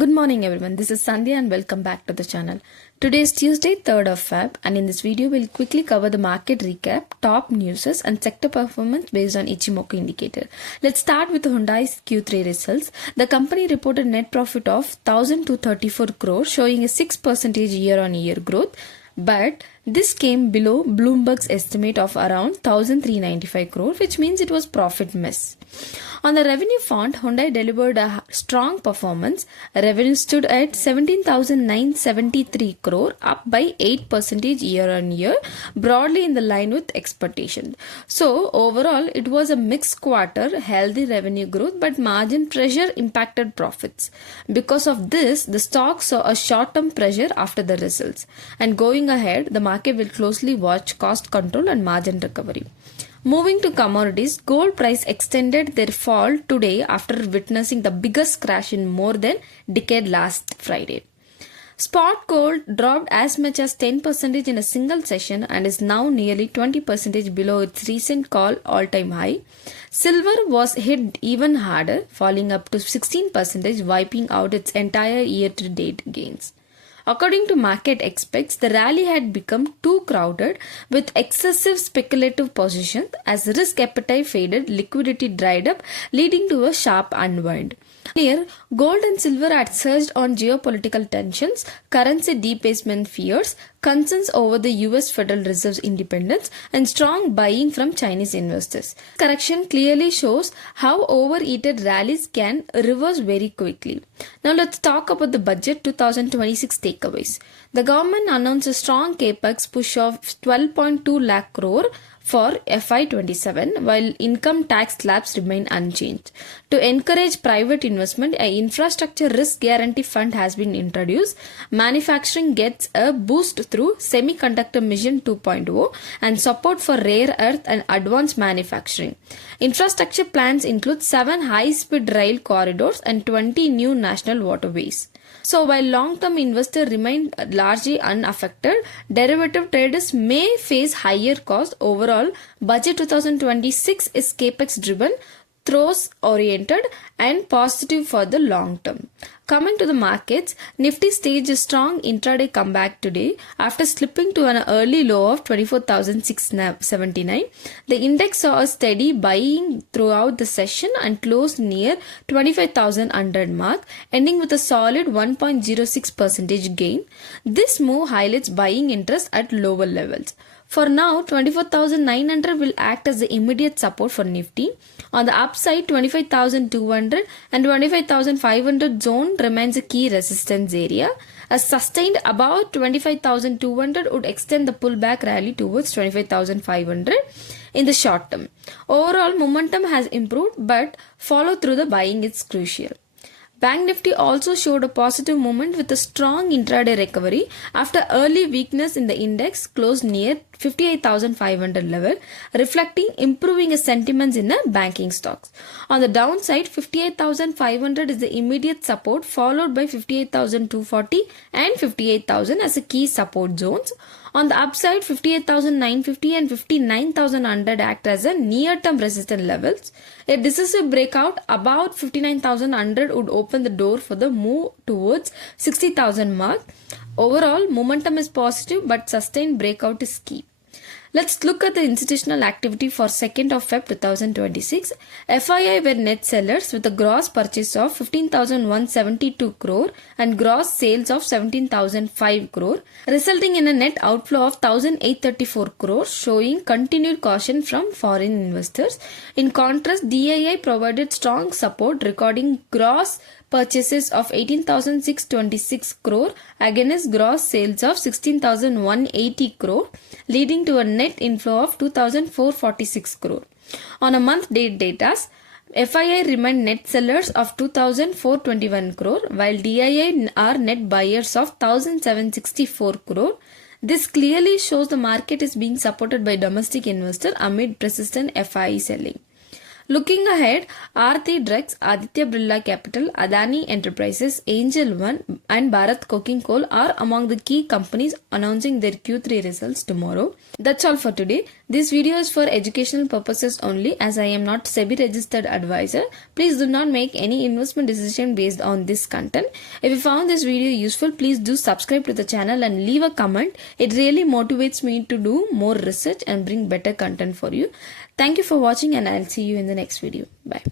Good morning everyone, this is Sandhya and welcome back to the channel. Today is Tuesday 3rd of Feb and in this video we'll quickly cover the market recap, top news and sector performance based on Ichimoku indicator. Let's start with Hyundai's Q3 results. The company reported net profit of 1,234 crore showing a 6% year-on-year growth, but this came below Bloomberg's estimate of around 1,395 crore, which means it was profit miss. On the revenue front, Hyundai delivered a strong performance. Revenue stood at 17,973 crore, up by 8% year-on-year, broadly in the line with expectations. So overall, it was a mixed quarter, healthy revenue growth, but margin pressure impacted profits. Because of this, the stock saw a short-term pressure after the results. And going ahead, the market will closely watch cost control and margin recovery. Moving to commodities, gold price extended their fall today after witnessing the biggest crash in more than a decade last Friday. Spot gold dropped as much as 10% in a single session and is now nearly 20% below its recent call all-time high. Silver was hit even harder, falling up to 16%, wiping out its entire year-to-date gains. According to market experts, the rally had become too crowded with excessive speculative positions as risk appetite faded, liquidity dried up, leading to a sharp unwind. Earlier, gold and silver had surged on geopolitical tensions, currency debasement fears, concerns over the US Federal Reserve's independence, and strong buying from Chinese investors. Correction clearly shows how overheated rallies can reverse very quickly. Now let's talk about the budget 2026 takeaways. The government announced a strong capex push of 12.2 lakh crore for FY27, while income tax slabs remain unchanged. To encourage private investment, an infrastructure risk guarantee fund has been introduced. Manufacturing gets a boost through Semiconductor Mission 2.0 and support for rare earth and advanced manufacturing. Infrastructure plans include 7 high-speed rail corridors and 20 new national waterways. So while long-term investors remain largely unaffected, derivative traders may face higher costs. Overall, budget 2026 is capex driven, throws oriented and positive for the long term. Coming to the markets, Nifty staged a strong intraday comeback today after slipping to an early low of 24,679. The index saw a steady buying throughout the session and closed near 25,100 mark, ending with a solid 1.06% gain. This move highlights buying interest at lower levels. For now, 24,900 will act as the immediate support for Nifty. On the upside, 25,200 and 25,500 zone remains a key resistance area. A sustained above 25,200 would extend the pullback rally towards 25,500 in the short term. Overall, momentum has improved, but follow through the buying is crucial. Bank Nifty also showed a positive movement with a strong intraday recovery after early weakness in the index closed near 58,500 level, reflecting improving sentiments in the banking stocks. On the downside, 58,500 is the immediate support, followed by 58,240 and 58,000 as a key support zones. On the upside, 58,950 and 59,100 act as a near-term resistance levels. A decisive breakout about 59,100 would open the door for the move towards 60,000 mark. Overall, momentum is positive, but sustained breakout is key. Let's look at the institutional activity for 2nd of Feb 2026. FII were net sellers with a gross purchase of 15,172 crore and gross sales of 17,005 crore, resulting in a net outflow of 1,834 crore, showing continued caution from foreign investors. In contrast, DII provided strong support, recording gross purchases of 18,626 crore against gross sales of 16,180 crore, leading to a net inflow of 2,446 crore. On a month-date data, FII remained net sellers of 2,421 crore, while DII are net buyers of 1,764 crore. This clearly shows the market is being supported by domestic investors amid persistent FII selling. Looking ahead, Aarti Drugs, Aditya Birla Capital, Adani Enterprises, Angel One and Bharat Coking Coal are among the key companies announcing their Q3 results tomorrow. That's all for today. This video is for educational purposes only, as I am not SEBI registered advisor. Please do not make any investment decision based on this content. If you found this video useful, please do subscribe to the channel and leave a comment. It really motivates me to do more research and bring better content for you. Thank you for watching, and I'll see you in the next video. Bye.